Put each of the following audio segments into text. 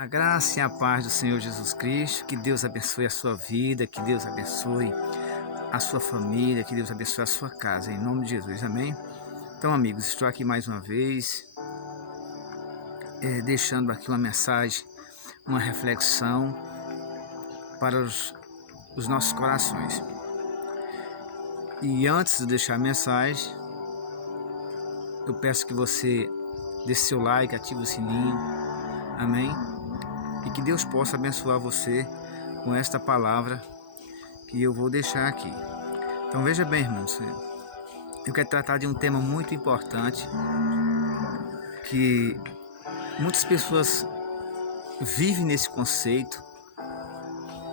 A graça e a paz do Senhor Jesus Cristo, que Deus abençoe a sua vida, que Deus abençoe a sua família, que Deus abençoe a sua casa, em nome de Jesus, amém? Então, amigos, estou aqui mais uma vez, deixando aqui uma mensagem, uma reflexão para os nossos corações. E antes de deixar a mensagem, eu peço que você dê seu like, ative o sininho, amém? E que Deus possa abençoar você com esta palavra que eu vou deixar aqui. Então veja bem, irmãos, eu quero tratar de um tema muito importante que muitas pessoas vivem nesse conceito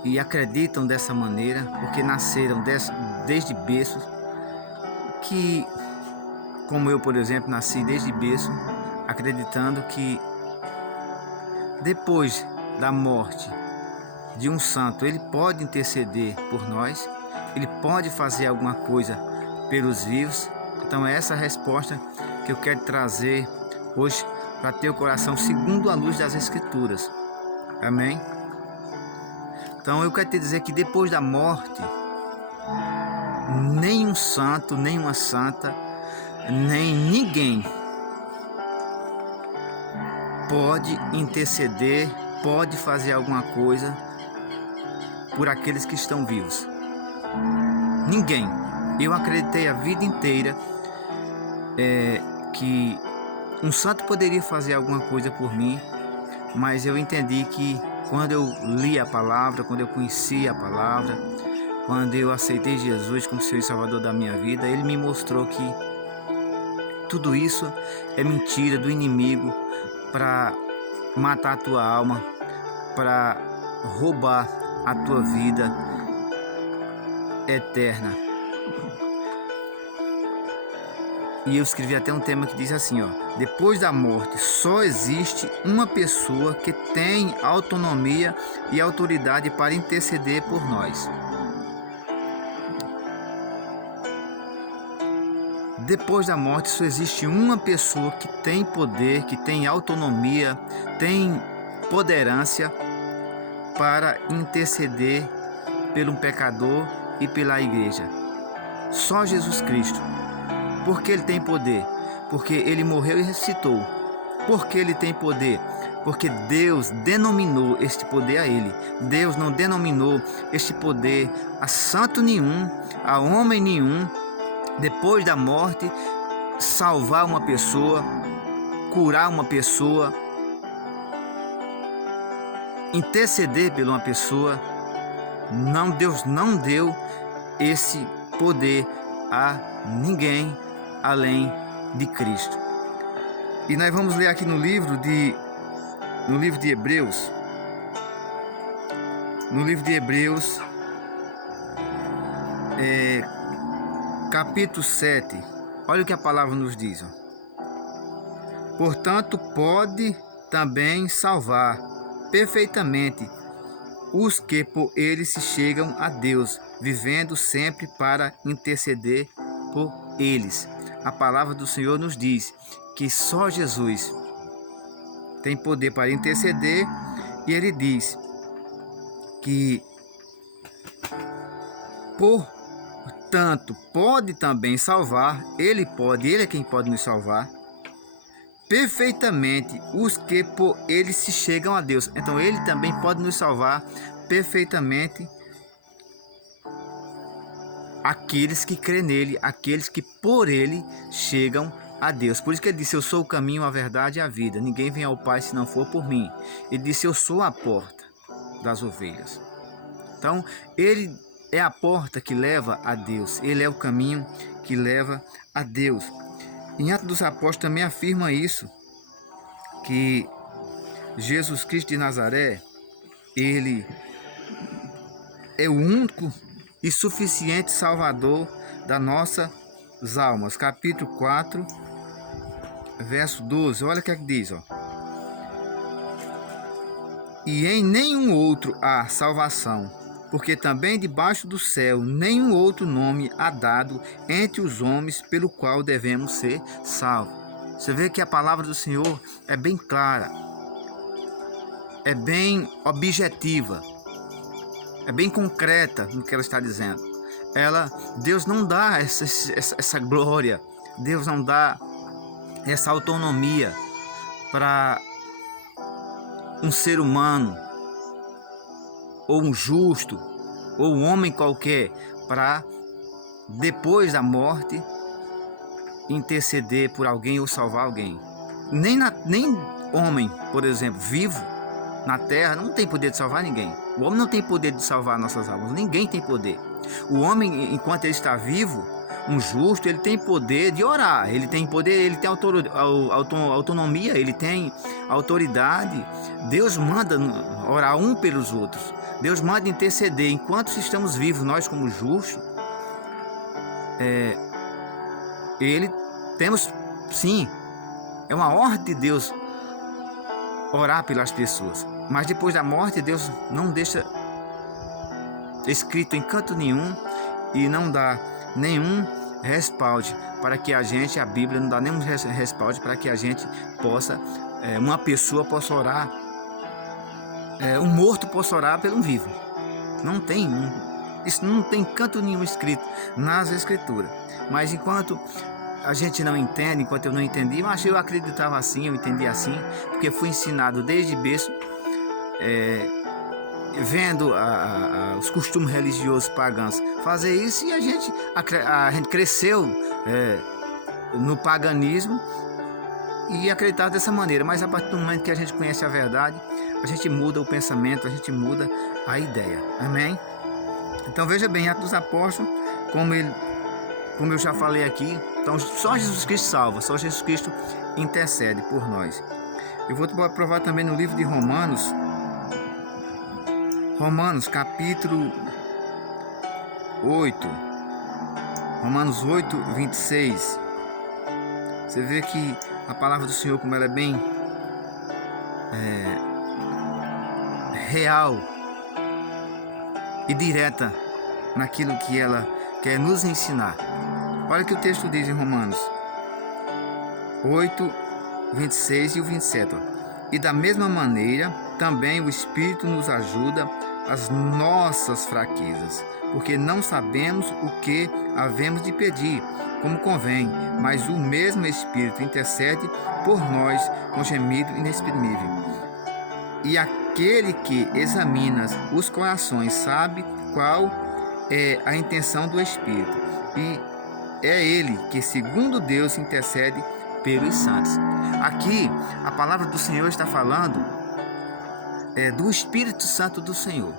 e acreditam dessa maneira porque nasceram desde berço, que como eu, por exemplo, nasci desde berço acreditando que depois da morte de um santo, ele pode interceder por nós, ele pode fazer alguma coisa pelos vivos. Então é essa a resposta que eu quero trazer hoje para ter o coração segundo a luz das Escrituras, amém? Então eu quero te dizer que depois da morte, nenhum santo, nenhuma santa, nem ninguém pode interceder, pode fazer alguma coisa por aqueles que estão vivos. Ninguém. Eu acreditei a vida inteira que um santo poderia fazer alguma coisa por mim, mas eu entendi que quando eu li a palavra, quando eu conheci a palavra, quando eu aceitei Jesus como Senhor e Salvador da minha vida, Ele me mostrou que tudo isso é mentira do inimigo para matar a tua alma, para roubar a tua vida eterna. E eu escrevi até um tema que diz assim, ó: depois da morte só existe uma pessoa que tem autonomia e autoridade para interceder por nós. Depois da morte só existe uma pessoa que tem poder, que tem autonomia, tem poderância para interceder pelo pecador e pela igreja. Só Jesus Cristo. Porque Ele tem poder? Porque Ele morreu e ressuscitou. Porque Ele tem poder? Porque Deus denominou este poder a Ele. Deus não denominou este poder a santo nenhum, a homem nenhum. Depois da morte, salvar uma pessoa, curar uma pessoa, interceder por uma pessoa. Não, Deus não deu esse poder a ninguém além de Cristo. E nós vamos ler aqui no livro de Hebreus. No livro de Hebreus, capítulo 7. Olha o que a palavra nos diz. Portanto, pode também salvar perfeitamente os que por ele se chegam a Deus, vivendo sempre para interceder por eles. A palavra do Senhor nos diz que só Jesus tem poder para interceder, e ele diz que, portanto, pode também salvar, ele é quem pode nos salvar perfeitamente os que por ele se chegam a Deus. Então ele também pode nos salvar perfeitamente aqueles que crêem nele, aqueles que por ele chegam a Deus. Por isso que ele disse: eu sou o caminho, a verdade e a vida, ninguém vem ao Pai se não for por mim. Ele disse: eu sou a porta das ovelhas. Então ele é a porta que leva a Deus, ele é o caminho que leva a Deus. Em Atos dos Apóstolos também afirma isso, que Jesus Cristo de Nazaré, ele é o único e suficiente Salvador das nossas almas. Capítulo 4, verso 12, olha o que é que diz, ó: e em nenhum outro há salvação, porque também debaixo do céu nenhum outro nome há dado entre os homens pelo qual devemos ser salvos. Você vê que a palavra do Senhor é bem clara. é bem objetiva, é bem concreta no que ela está dizendo. Deus não dá essa glória, Deus não dá essa autonomia para um ser humano, ou um justo, ou um homem qualquer, para depois da morte interceder por alguém ou salvar alguém. Nem homem, por exemplo, vivo na terra, não tem poder de salvar ninguém. O homem não tem poder de salvar nossas almas, ninguém tem poder. O homem, enquanto ele está vivo, um justo, ele tem poder de orar, ele tem poder, ele tem autonomia, ele tem autoridade. Deus manda orar um pelos outros, Deus manda interceder. Enquanto estamos vivos, nós como justos, temos, sim, é uma ordem de Deus orar pelas pessoas, mas depois da morte Deus não deixa escrito em canto nenhum e não dá nenhum respaldo para que a Bíblia não dá nenhum respaldo para que a gente possa, uma pessoa possa orar, um morto possa orar pelo vivo. Não tem, isso não tem canto nenhum escrito nas Escrituras. Mas enquanto a gente não entende, enquanto eu não entendi, mas eu acreditava assim, eu entendi assim, porque fui ensinado desde berço, vendo os costumes religiosos pagãos fazer isso, e a gente cresceu no paganismo e acreditava dessa maneira. Mas a partir do momento que a gente conhece a verdade, a gente muda o pensamento, a gente muda a ideia. Amém? Então veja bem, Atos dos Apóstolos, como eu já falei aqui, então só Jesus Cristo salva, só Jesus Cristo intercede por nós. Eu vou provar também no livro de Romanos, capítulo 8, Romanos 8, 26. Você vê que a palavra do Senhor, como ela é bem real e direta naquilo que ela quer nos ensinar. Olha o que o texto diz em Romanos 8, 26 e o 27. E da mesma maneira, também o Espírito nos ajuda as nossas fraquezas, porque não sabemos o que havemos de pedir, como convém, mas o mesmo Espírito intercede por nós com gemido inexprimível. E aquele que examina os corações sabe qual é a intenção do Espírito, e é Ele que, segundo Deus, intercede pelos santos. Aqui, a palavra do Senhor está falando do Espírito Santo do Senhor.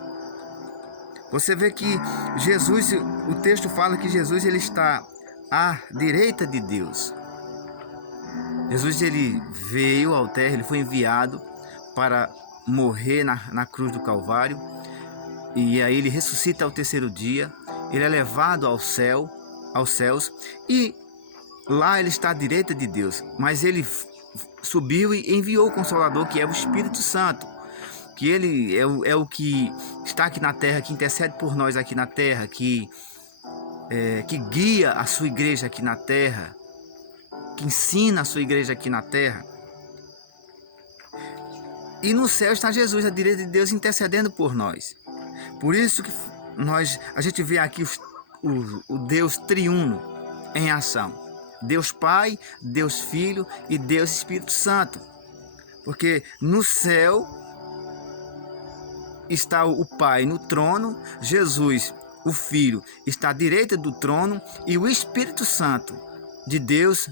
Você vê que Jesus, o texto fala que Jesus ele está à direita de Deus. Jesus ele veio ao terra, ele foi enviado para morrer na cruz do Calvário, e aí ele ressuscita ao terceiro dia, ele é levado aos céus, e lá ele está à direita de Deus, mas ele subiu e enviou o Consolador, que é o Espírito Santo, que ele é o que está aqui na terra, que intercede por nós aqui na terra, que guia a sua igreja aqui na terra, que ensina a sua igreja aqui na terra. E no céu está Jesus, à direita de Deus, intercedendo por nós. Por isso que a gente vê aqui o Deus triuno em ação. Deus Pai, Deus Filho e Deus Espírito Santo. Porque no céu está o Pai no trono, Jesus, o Filho, está à direita do trono, e o Espírito Santo de Deus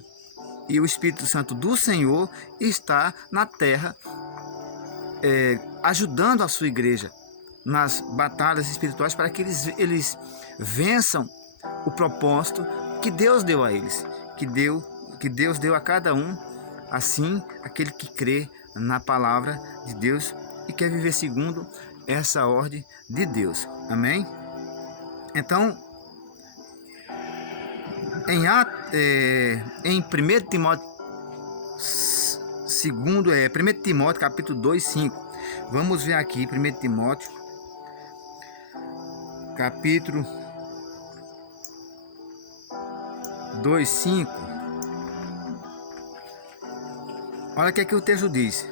e o Espírito Santo do Senhor está na terra, ajudando a sua igreja nas batalhas espirituais, para que eles vençam o propósito que Deus deu a eles, que Deus deu a cada um, assim aquele que crê na palavra de Deus e quer viver segundo essa ordem de Deus. Amém? Então, em 1 Timóteo 1 Timóteo capítulo 2, 5. Vamos ver aqui 1 Timóteo capítulo 2, 5. Olha o que é que o texto diz.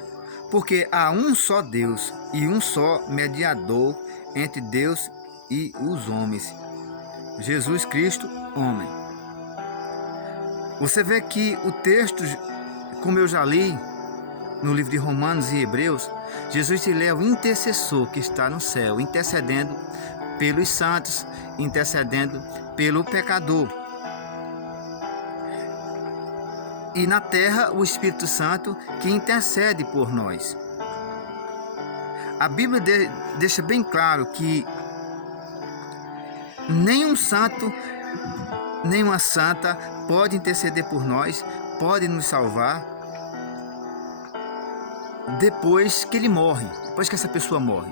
Porque há um só Deus e um só mediador entre Deus e os homens, Jesus Cristo, homem. Você vê que o texto, como eu já li no livro de Romanos e Hebreus, Jesus ele é o intercessor que está no céu, intercedendo pelos santos, intercedendo pelo pecador. E na terra, o Espírito Santo que intercede por nós. A Bíblia deixa bem claro que nenhum santo, nenhuma santa pode interceder por nós, pode nos salvar depois que ele morre, depois que essa pessoa morre.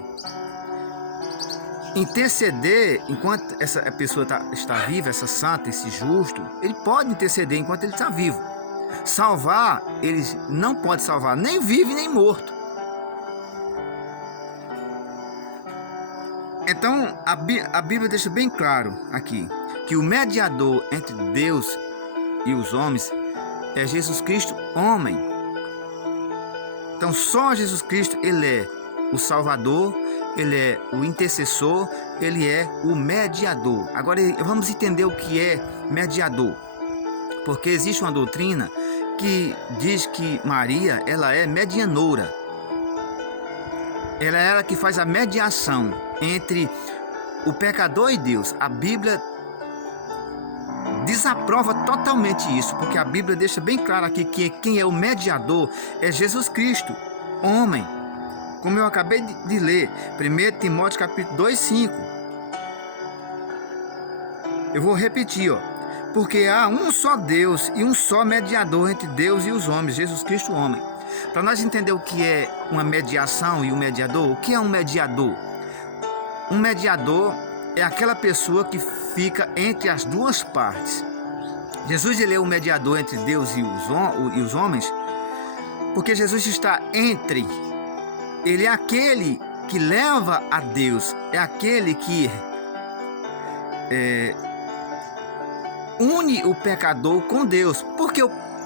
Interceder enquanto essa pessoa está viva, essa santa, esse justo, ele pode interceder enquanto ele está vivo. Salvar, ele não pode salvar nem vivo nem morto. Então, a Bíblia deixa bem claro aqui que o mediador entre Deus e os homens é Jesus Cristo, homem. Então, só Jesus Cristo, ele é o Salvador, ele é o intercessor, ele é o mediador. Agora, vamos entender o que é mediador. Porque existe uma doutrina que diz que Maria, ela é medianora. Ela é ela que faz a mediação entre o pecador e Deus. A Bíblia desaprova totalmente isso, porque a Bíblia deixa bem claro aqui que quem é o mediador é Jesus Cristo, homem. Como eu acabei de ler, 1 Timóteo capítulo 2:5. Eu vou repetir, porque há um só Deus e um só mediador entre Deus e os homens, Jesus Cristo, homem. Para nós entender o que é uma mediação e um mediador, o que é um mediador? Um mediador é aquela pessoa que fica entre as duas partes. Jesus ele é o mediador entre Deus e os homens, porque Jesus está entre. Ele é aquele que leva a Deus, é aquele que une o pecador com Deus. Por que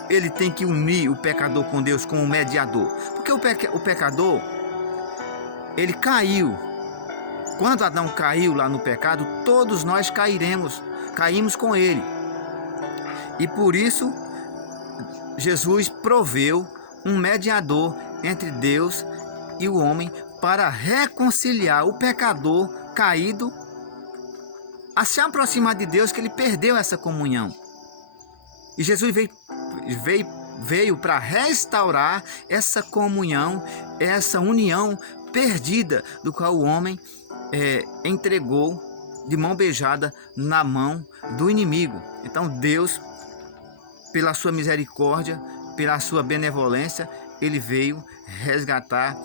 ele tem que unir o pecador com Deus como mediador? Porque o pecador, ele caiu. Quando Adão caiu lá no pecado, todos nós caímos com ele. E por isso, Jesus proveu um mediador entre Deus e o homem para reconciliar o pecador caído a se aproximar de Deus, que ele perdeu essa comunhão. E Jesus veio para restaurar essa comunhão, essa união perdida, do qual o homem entregou de mão beijada na mão do inimigo. Então Deus, pela sua misericórdia, pela sua benevolência, ele veio resgatar,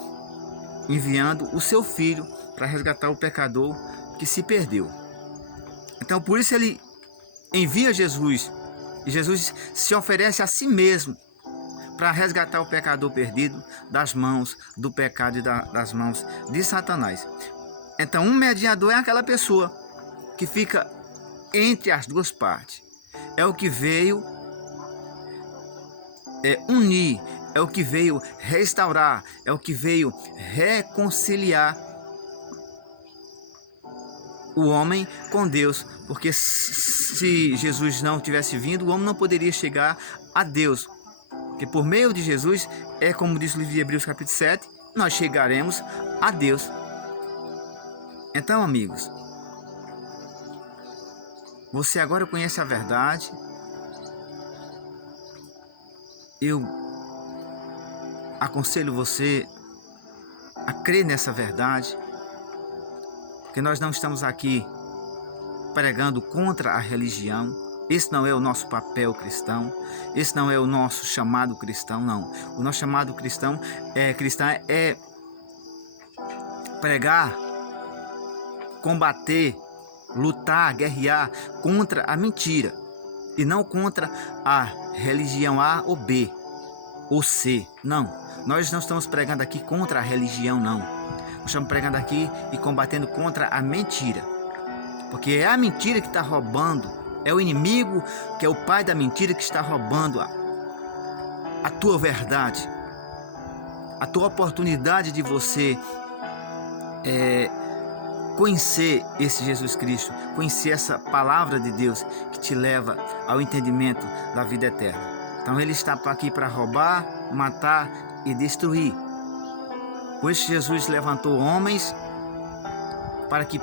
enviando o seu filho para resgatar o pecador que se perdeu. Então por isso ele envia Jesus, e Jesus se oferece a si mesmo para resgatar o pecador perdido das mãos do pecado e das mãos de Satanás. Então um mediador é aquela pessoa que fica entre as duas partes. É o que veio unir, é o que veio restaurar, é o que veio reconciliar o homem com Deus. Porque se Jesus não tivesse vindo, o homem não poderia chegar a Deus. Porque por meio de Jesus, como diz o livro de Hebreus capítulo 7, nós chegaremos a Deus. Então, amigos, você agora conhece a verdade. Eu aconselho você a crer nessa verdade, porque nós não estamos aqui pregando contra a religião. Esse não é o nosso papel cristão, esse não é o nosso chamado cristão, não. O nosso chamado cristão é pregar, combater, lutar, guerrear contra a mentira e não contra a religião A ou B ou C. Não, nós não estamos pregando aqui contra a religião, não. Nós estamos pregando aqui e combatendo contra a mentira, porque é a mentira que está roubando, é o inimigo, que é o pai da mentira, que está roubando a tua verdade. a tua oportunidade de você conhecer esse Jesus Cristo, conhecer essa palavra de Deus que te leva ao entendimento da vida eterna. Então ele está aqui para roubar, matar e destruir. Pois Jesus levantou homens para que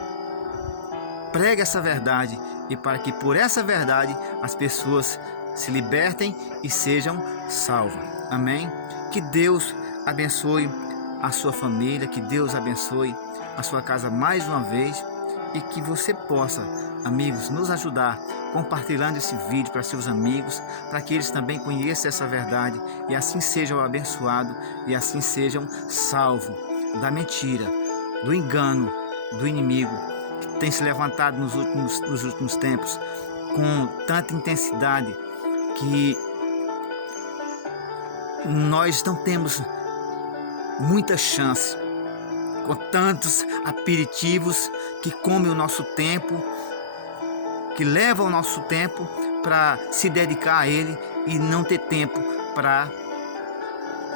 pregue essa verdade e para que por essa verdade as pessoas se libertem e sejam salvas. Amém? Que Deus abençoe a sua família, que Deus abençoe a sua casa mais uma vez e que você possa, amigos, nos ajudar compartilhando esse vídeo para seus amigos, para que eles também conheçam essa verdade e assim sejam abençoados e assim sejam salvos da mentira, do engano do inimigo que tem se levantado nos últimos tempos com tanta intensidade que nós não temos muita chance, com tantos aperitivos que comem o nosso tempo, que levam o nosso tempo para se dedicar a Ele e não ter tempo para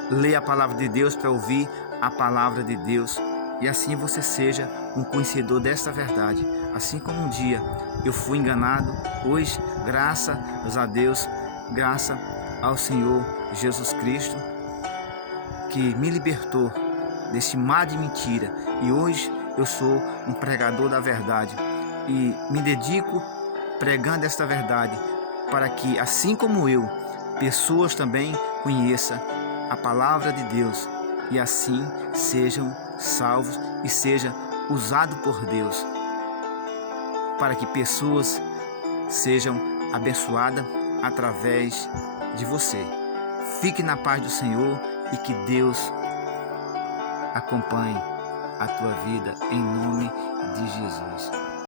ler a palavra de Deus, para ouvir a palavra de Deus. E assim você seja um conhecedor dessa verdade. Assim como um dia eu fui enganado, hoje, graças a Deus, graças ao Senhor Jesus Cristo, que me libertou desse mar de mentira. E hoje eu sou um pregador da verdade e me dedico pregando esta verdade para que, assim como eu, pessoas também conheçam a palavra de Deus e assim sejam salvos e sejam usados por Deus para que pessoas sejam abençoadas através de você. Fique na paz do Senhor e que Deus acompanhe a tua vida em nome de Jesus.